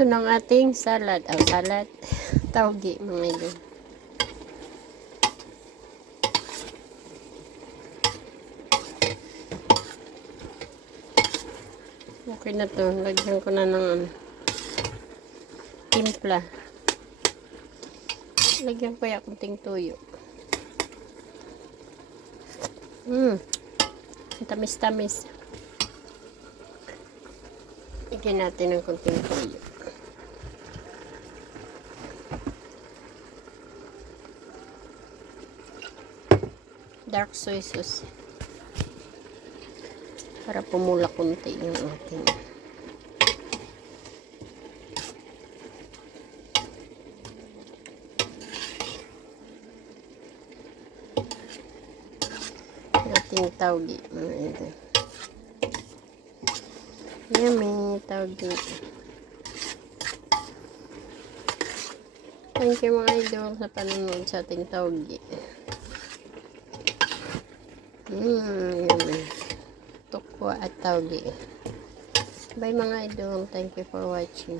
Ito ng ating salad. Salad. Taugi, mga idol. Okay na to. Lagyan ko na ng timpla. Lagyan ko yung kunting tuyo. Tamis-tamis. Lagyan natin ng kunting tuyo. Dark soy sauce. Para pumula kunti yung ating taugi, mga idol. Yummy taugi. Thank you, mga idol, sa panonood sa ating taugi. Yummy. Tukwa at taugi. Bye, mga idol. Thank you for watching.